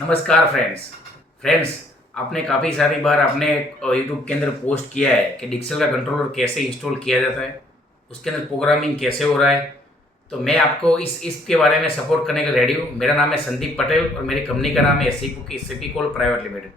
नमस्कार फ्रेंड्स आपने काफ़ी सारी बार आपने यूट्यूब के अंदर पोस्ट किया है कि डिक्सल का कंट्रोलर कैसे इंस्टॉल किया जाता है, उसके अंदर प्रोग्रामिंग कैसे हो रहा है। तो मैं आपको इसके बारे में सपोर्ट करने के लिए रेडी हूँ। मेरा नाम है संदीप पटेल और मेरी कंपनी का नाम है एससीपी कोल प्राइवेट लिमिटेड।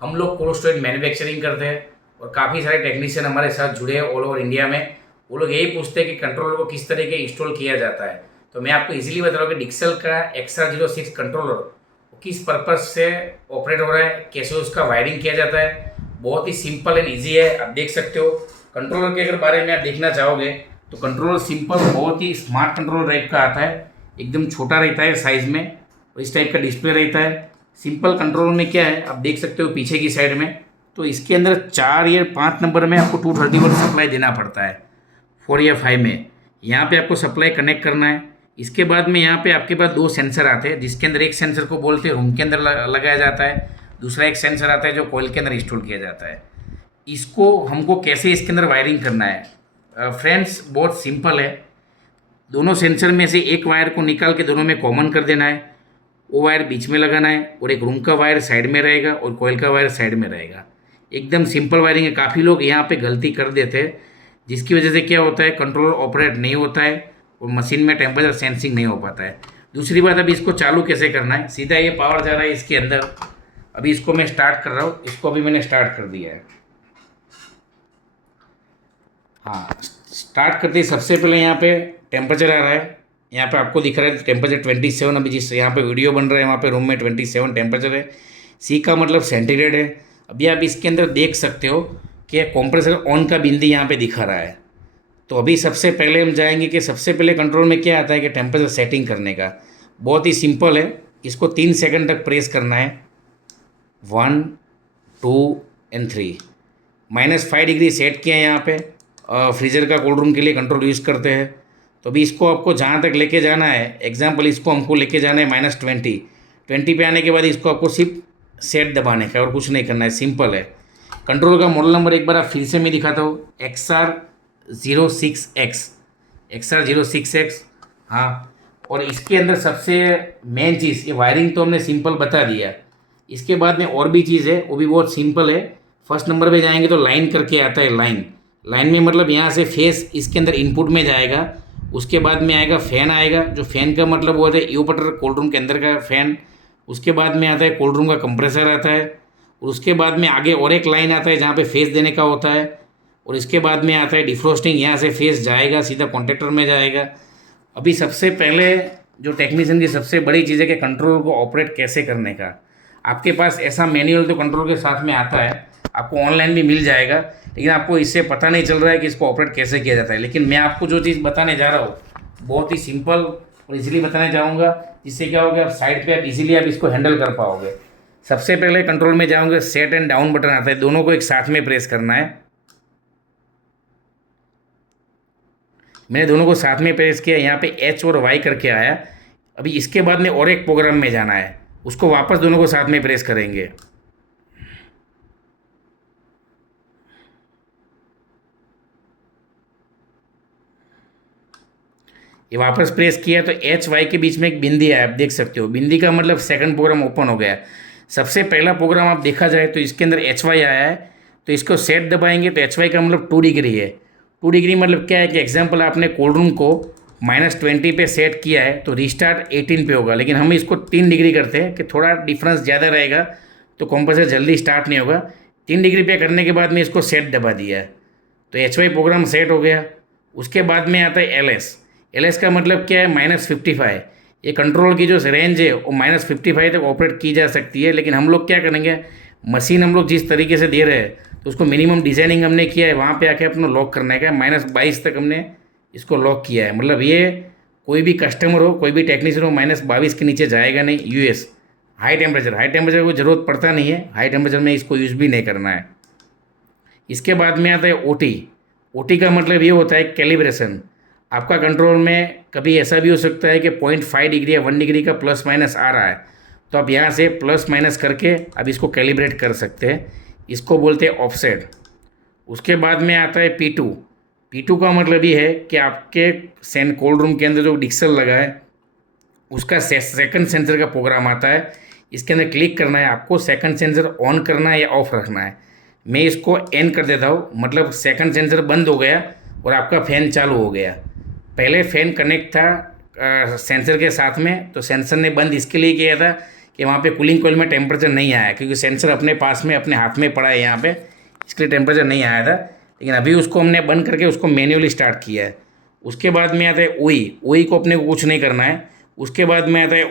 हम लोग कोल्ड स्टोरेज मैन्युफैक्चरिंग करते हैं और काफ़ी सारे टेक्नीशियन हमारे साथ जुड़े हैं ऑल ओवर इंडिया में। वो लोग यही पूछते हैं कि कंट्रोलर को किस तरीके इंस्टॉल किया जाता है। तो मैं आपको इजीली बता रहा हूँ कि डिक्सल का XR06 कंट्रोलर किस पर्पज से ऑपरेट हो रहा है, कैसे उसका वायरिंग किया जाता है। बहुत ही सिंपल एंड इजी है, आप देख सकते हो। कंट्रोलर के अगर बारे में आप देखना चाहोगे तो कंट्रोलर सिंपल, बहुत ही स्मार्ट कंट्रोलर टाइप का आता है। एकदम छोटा रहता है साइज़ में और इस टाइप का डिस्प्ले रहता है। सिंपल कंट्रोलर में क्या है आप देख सकते हो पीछे की साइड में, तो इसके अंदर 4 या 5 नंबर में आपको 230 वोल्ट सप्लाई देना पड़ता है। 4 या 5 में यहाँ पे आपको सप्लाई कनेक्ट करना है। इसके बाद में यहाँ पे आपके पास 2 सेंसर आते हैं, जिसके अंदर एक सेंसर को बोलते हैं रूम के अंदर लगाया जाता है, दूसरा एक सेंसर आता है जो कॉइल के अंदर इंस्टॉल किया जाता है। इसको हमको कैसे इसके अंदर वायरिंग करना है फ्रेंड्स, बहुत सिंपल है। दोनों सेंसर में से एक वायर को निकाल के दोनों में कॉमन कर देना है, वो वायर बीच में लगाना है और एक रूम का वायर साइड में रहेगा और कॉइल का वायर साइड में रहेगा। एकदम सिंपल वायरिंग है। काफ़ी लोग यहाँ पे गलती कर देते हैं, जिसकी वजह से क्या होता है कंट्रोलर ऑपरेट नहीं होता है और मशीन में टेम्परेचर सेंसिंग नहीं हो पाता है। दूसरी बात, अभी इसको चालू कैसे करना है। सीधा ये पावर जा रहा है इसके अंदर। अभी इसको मैं स्टार्ट कर रहा हूँ, इसको अभी मैंने स्टार्ट कर दिया है। हाँ, स्टार्ट करते ही सबसे पहले यहाँ पे टेम्परेचर आ रहा है। यहाँ पे आपको दिख रहा है टेम्परेचर 27। अभी जिस यहाँ पे वीडियो बन रहा है वहाँ पे रूम में 27 टेम्परेचर है। सी का मतलब सेंटीग्रेड है। अभी आप इसके अंदर देख सकते हो कि कंप्रेसर ऑन का बिंदी यहाँ पे दिखा रहा है। तो अभी सबसे पहले हम जाएंगे कि सबसे पहले कंट्रोल में क्या आता है कि टेम्परेचर सेटिंग करने का। बहुत ही सिंपल है, इसको 3 सेकंड तक प्रेस करना है। 1 2 एंड 3। -5 डिग्री सेट किया है यहाँ पे। फ्रीजर का कोल्ड रूम के लिए कंट्रोल यूज़ करते हैं। तो अभी इसको आपको जहाँ तक लेके जाना है, एग्जाम्पल इसको हमको लेके जाना है -20 पे आने के बाद इसको आपको सिर्फ सेट दबाने का और कुछ नहीं करना है, सिंपल है। कंट्रोल का मॉडल नंबर एक बार आप फिर से मैं दिखाता हूँ, XR06X। हाँ, और इसके अंदर सबसे मेन चीज़, ये वायरिंग तो हमने सिंपल बता दिया। इसके बाद में और भी चीज़ है, वो भी बहुत सिंपल है। फर्स्ट नंबर पे जाएंगे तो लाइन करके आता है। लाइन में मतलब यहाँ से फेस इसके अंदर इनपुट में जाएगा। उसके बाद में आएगा फैन आएगा, जो फैन का मतलब वो होता है यू पटर कोल्ड रूम के अंदर का फैन। उसके बाद में आता है कोल्ड रूम का कंप्रेसर आता है और उसके बाद में आगे और एक लाइन आता है जहाँ पे फेस देने का होता है। और इसके बाद में आता है डिफ्रोस्टिंग, यहाँ से फेस जाएगा सीधा कॉन्टेक्टर में जाएगा। अभी सबसे पहले जो टेक्नीशियन की सबसे बड़ी चीज़ है कि कंट्रोलर को ऑपरेट कैसे करने का। आपके पास ऐसा मैनुअल तो कंट्रोल के साथ में आता है, आपको ऑनलाइन भी मिल जाएगा, लेकिन आपको इससे पता नहीं चल रहा है कि इसको ऑपरेट कैसे किया जाता है। लेकिन मैं आपको जो चीज़ बताने जा रहा हूँ बहुत ही सिंपल और इजीली बताने जाऊँगा, जिससे क्या होगा आप साइड पे आप इजीली आप इसको हैंडल कर पाओगे। सबसे पहले कंट्रोल में जाओगे, सेट एंड डाउन बटन आता है, दोनों को एक साथ में प्रेस करना है। मैंने दोनों को साथ में प्रेस किया, यहाँ पे H और Y करके आया। अभी इसके बाद में और एक प्रोग्राम में जाना है, उसको वापस दोनों को साथ में प्रेस करेंगे। ये वापस प्रेस किया तो HY के बीच में एक बिंदी है, आप देख सकते हो। बिंदी का मतलब सेकंड प्रोग्राम ओपन हो गया। सबसे पहला प्रोग्राम आप देखा जाए तो इसके अंदर HY आया है, तो इसको सेट दबाएंगे तो HY का मतलब 2 डिग्री है। 2 डिग्री मतलब क्या है कि एग्जाम्पल आपने कोल्ड रूम को -20 पे सेट किया है तो रिस्टार्ट 18 पे होगा, लेकिन हम इसको 3 डिग्री करते हैं कि थोड़ा डिफरेंस ज़्यादा रहेगा तो कंप्रेसर जल्दी स्टार्ट नहीं होगा। 3 डिग्री पे करने के बाद में इसको सेट दबा दिया है तो HY प्रोग्राम सेट हो गया। उसके बाद में आता है LS का मतलब क्या है -55। ये कंट्रोल की जो रेंज है वो -55 तक ऑपरेट की जा सकती है, लेकिन हम लोग क्या करेंगे, मशीन हम लोग जिस तरीके से दे रहे हैं तो उसको मिनिमम डिज़ाइनिंग हमने किया है, वहाँ पे आके अपना लॉक करना है। -22 तक हमने इसको लॉक किया है। मतलब ये कोई भी कस्टमर हो, कोई भी टेक्नीशियन हो, -22 के नीचे जाएगा नहीं। US हाई टेम्परेचर को ज़रूरत पड़ता नहीं है, हाई टेम्परेचर में इसको यूज़ भी नहीं करना है। इसके बाद में आता है OT का मतलब ये होता है कैलिब्रेशन। आपका कंट्रोल में कभी ऐसा भी हो सकता है कि 0.5 डिग्री या 1 डिग्री का प्लस माइनस आ रहा है, तो आप यहाँ से प्लस माइनस करके अब इसको कैलिब्रेट कर सकते हैं। इसको बोलते हैं ऑफसेट। उसके बाद में आता है P2 का मतलब ये है कि आपके कोल्ड रूम के अंदर जो डिक्सल लगा है उसका सेकंड सेंसर का प्रोग्राम आता है। इसके अंदर क्लिक करना है, आपको सेकंड सेंसर ऑन करना है या ऑफ रखना है। मैं इसको एन कर देता हूँ, मतलब सेकंड सेंसर बंद हो गया और आपका फ़ैन चालू हो गया। पहले फ़ैन कनेक्ट था सेंसर के साथ में, तो सेंसर ने बंद इसके लिए किया था कि वहाँ पे कूलिंग कॉइल में टेम्परेचर नहीं आया, क्योंकि सेंसर अपने पास में अपने हाथ में पड़ा है यहाँ पे, इसके लिए टेम्परेचर नहीं आया था। लेकिन अभी उसको हमने बंद करके उसको मैन्युअली स्टार्ट किया है। उसके बाद में आता है ओई को अपने को कुछ नहीं करना है। उसके बाद में आता है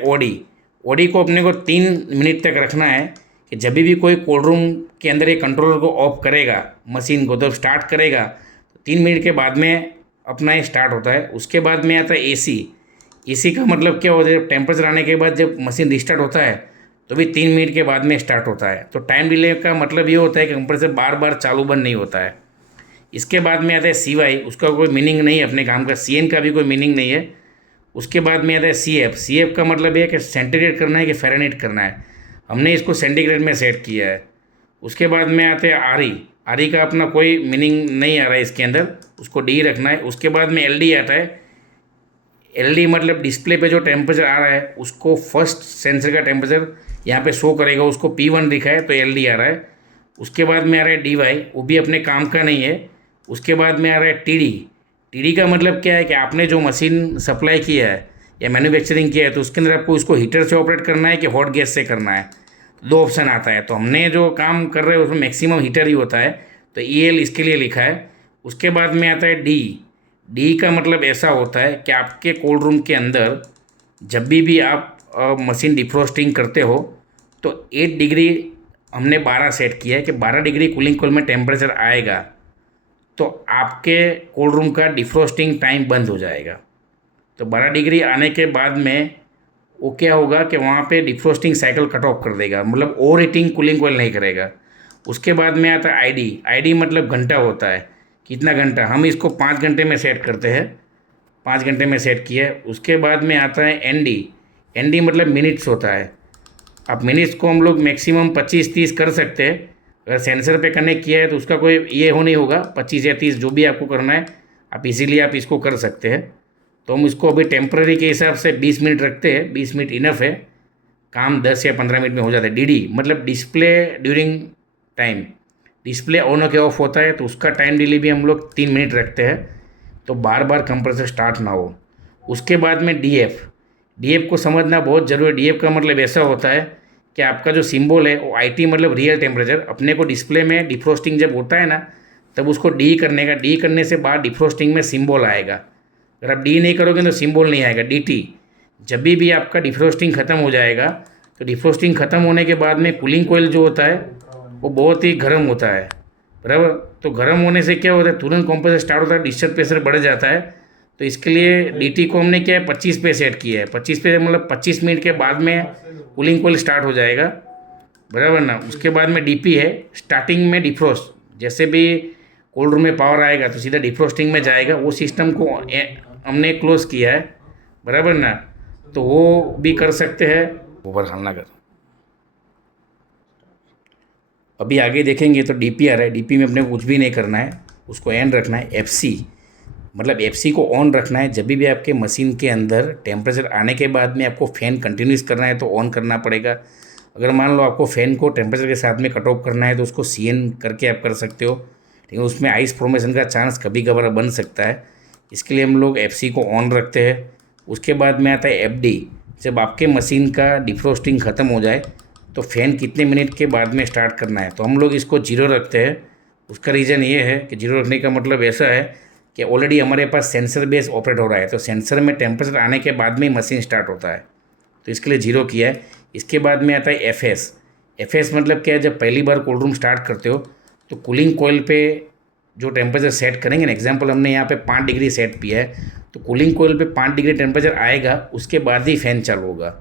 ओडी को अपने को 3 मिनट तक रखना है कि जब भी कोई कोल्ड रूम के अंदर ये कंट्रोलर को ऑफ करेगा मशीन को, तो स्टार्ट करेगा तो 3 मिनट के बाद में अपना ये स्टार्ट होता है। उसके बाद में आता है एसी का मतलब क्या होता है, जब टेम्परेचर आने के बाद जब मशीन रिस्टार्ट होता है तो भी 3 मिनट के बाद में स्टार्ट होता है। तो टाइम डिले का मतलब ये होता है कि कंप्रेसर बार बार चालू बंद नहीं होता है। इसके बाद में आता है CY, उसका कोई मीनिंग नहीं है अपने काम का। CN का भी कोई मीनिंग नहीं है। उसके बाद में आता है CF का मतलब ये है कि सेंटीग्रेड करना है कि फ़ारेनहाइट करना है। हमने इसको सेंटीग्रेड में सेट किया है। उसके बाद में आते हैं आरी का अपना कोई मीनिंग नहीं आ रहा है इसके अंदर, उसको डी रखना है। उसके बाद में LD आता है। LD मतलब डिस्प्ले पे जो टेम्परेचर आ रहा है उसको फर्स्ट सेंसर का टेम्परेचर यहाँ पे शो करेगा, उसको P1 लिखा है तो LD आ रहा है। उसके बाद में आ रहा है DY, वो भी अपने काम का नहीं है। उसके बाद में आ रहा है TD का मतलब क्या है कि आपने जो मशीन सप्लाई किया है या मैन्युफैक्चरिंग किया है तो उसके अंदर आपको उसको हीटर से ऑपरेट करना है कि हॉट गैस से करना है, 2 ऑप्शन आता है। तो हमने जो काम कर रहे हैं उसमें मैक्सिमम हीटर ही होता है, तो EL इसके लिए लिखा है। उसके बाद में आता है डी का मतलब ऐसा होता है कि आपके कोल्ड रूम के अंदर जब भी आप मशीन डिफ्रोस्टिंग करते हो तो 8 डिग्री हमने 12 सेट किया है कि 12 डिग्री कूलिंग कॉइल में टेम्परेचर आएगा तो आपके कोल्ड रूम का डिफ्रोस्टिंग टाइम बंद हो जाएगा। तो 12 डिग्री आने के बाद में वो क्या होगा कि वहाँ पे डिफ्रोस्टिंग साइकिल कट ऑफ कर देगा, मतलब ओवर हीटिंग कूलिंग कॉइल नहीं करेगा। उसके बाद में आता है आईडी मतलब घंटा होता है, कितना घंटा, हम इसको 5 घंटे में सेट करते हैं, 5 घंटे में सेट किया है। उसके बाद में आता है एनडी मतलब मिनट्स होता है। अब मिनट्स को हम लोग मैक्सिमम 25-30 कर सकते हैं। अगर सेंसर पे कनेक्ट किया है तो उसका कोई ये हो नहीं होगा, 25 या 30 जो भी आपको करना है आप इजीली आप इसको कर सकते हैं। तो हम इसको अभी टेम्पररी के हिसाब से 20 मिनट रखते हैं, 20 मिनट इनफ है, काम 10 या 15 मिनट में हो जाता है। DD मतलब display during time, display on होकर ऑफ होता है तो उसका टाइम डिले भी हम लोग 3 मिनट रखते हैं, तो बार बार कंप्रेसर स्टार्ट ना हो। उसके बाद में DF को समझना बहुत ज़रूरी है। DF का मतलब ऐसा होता है कि आपका जो सिंबल है वो IT मतलब रियल टेम्परेचर, अपने को डिस्प्ले में डिफ्रोस्टिंग जब होता है ना तब उसको डी करने से बाद डिफ्रोस्टिंग में सिंबल आएगा। अगर आप डी नहीं करोगे तो सिंबल नहीं आएगा DT। जब भी आपका डिफ्रोस्टिंग ख़त्म हो जाएगा तो डिफ्रोस्टिंग ख़त्म होने के बाद में कूलिंग कोयल जो होता है वो बहुत ही गर्म होता है, बराबर। तो गर्म होने से क्या होता है, तुरंत कंप्रेसर स्टार्ट होता है, डिस्चार्ज प्रेशर बढ़ जाता है। तो इसके लिए DT को हमने क्या है 25 पे सेट किया है। 25 पे मतलब 25 मिनट के बाद में कूलिंग कोयल स्टार्ट हो जाएगा, बराबर ना। उसके बाद में DP है, स्टार्टिंग में डिफ्रोस्ट, जैसे भी कोल्ड रूम में पावर आएगा तो सीधा डिफ्रोस्टिंग में जाएगा, वो सिस्टम को हमने क्लोज किया है, बराबर ना। तो वो भी कर सकते हैं। ऊपर खाना कर अभी आगे देखेंगे तो DP आ रहा है। DP में अपने को कुछ भी नहीं करना है, उसको ऑन रखना है। FC मतलब FC को ऑन रखना है। जब भी आपके मशीन के अंदर टेम्परेचर आने के बाद में आपको फ़ैन कंटिन्यूस करना है तो ऑन करना पड़ेगा। अगर मान लो आपको फ़ैन को टेम्परेचर के साथ में कट ऑफ करना है तो उसको CN करके आप कर सकते हो, लेकिन उसमें आइस फॉर्मेशन का चांस कभी कभार बन सकता है। इसके लिए हम लोग FC को ऑन रखते हैं। उसके बाद में आता है FD, जब आपके मशीन का डिफ्रोस्टिंग ख़त्म हो जाए तो फ़ैन कितने मिनट के बाद में स्टार्ट करना है, तो हम लोग इसको 0 रखते हैं। उसका रीज़न ये है कि 0 रखने का मतलब ऐसा है कि ऑलरेडी हमारे पास सेंसर बेस ऑपरेट हो रहा है, तो सेंसर में टेम्परेचर आने के बाद में मशीन स्टार्ट होता है, तो इसके लिए 0 किया है। इसके बाद में आता है FS मतलब क्या है, जब पहली बार कोल्ड रूम स्टार्ट करते हो तो कूलिंग कोयल पे जो टेम्परेचर सेट करेंगे ना, एग्जाम्पल हमने यहाँ पे 5 डिग्री सेट किया है, तो कूलिंग कोयल पे 5 डिग्री टेम्परेचर आएगा, उसके बाद ही फ़ैन चालू होगा।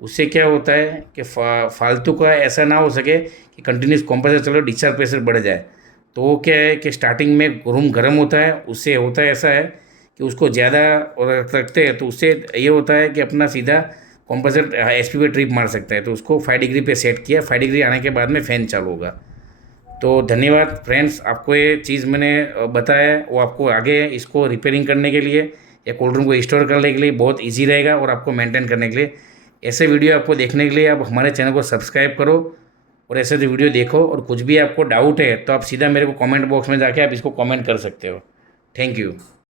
उससे क्या होता है कि फालतू का ऐसा ना हो सके कि कंटिन्यूस कंप्रेसर चलो डिस्चार्ज प्रेशर बढ़ जाए। तो वो क्या है कि स्टार्टिंग में रूम गर्म होता है, उससे होता है ऐसा है कि उसको ज़्यादा रखते हैं तो उससे ये होता है कि अपना सीधा कंप्रेसर HP पे ट्रिप मार सकता है। तो उसको 5 डिग्री पे सेट किया, 5 डिग्री आने के बाद में फ़ैन चालू होगा। तो धन्यवाद फ्रेंड्स, आपको ये चीज़ मैंने बताया वो आपको आगे इसको रिपेयरिंग करने के लिए या कोल्ड रूम को स्टोर करने के लिए बहुत ईजी रहेगा और आपको मेंटेन करने के लिए ऐसे वीडियो आपको देखने के लिए आप हमारे चैनल को सब्सक्राइब करो और ऐसे जो वीडियो देखो। और कुछ भी आपको डाउट है तो आप सीधा मेरे को कमेंट बॉक्स में जाके आप इसको कमेंट कर सकते हो। Thank you.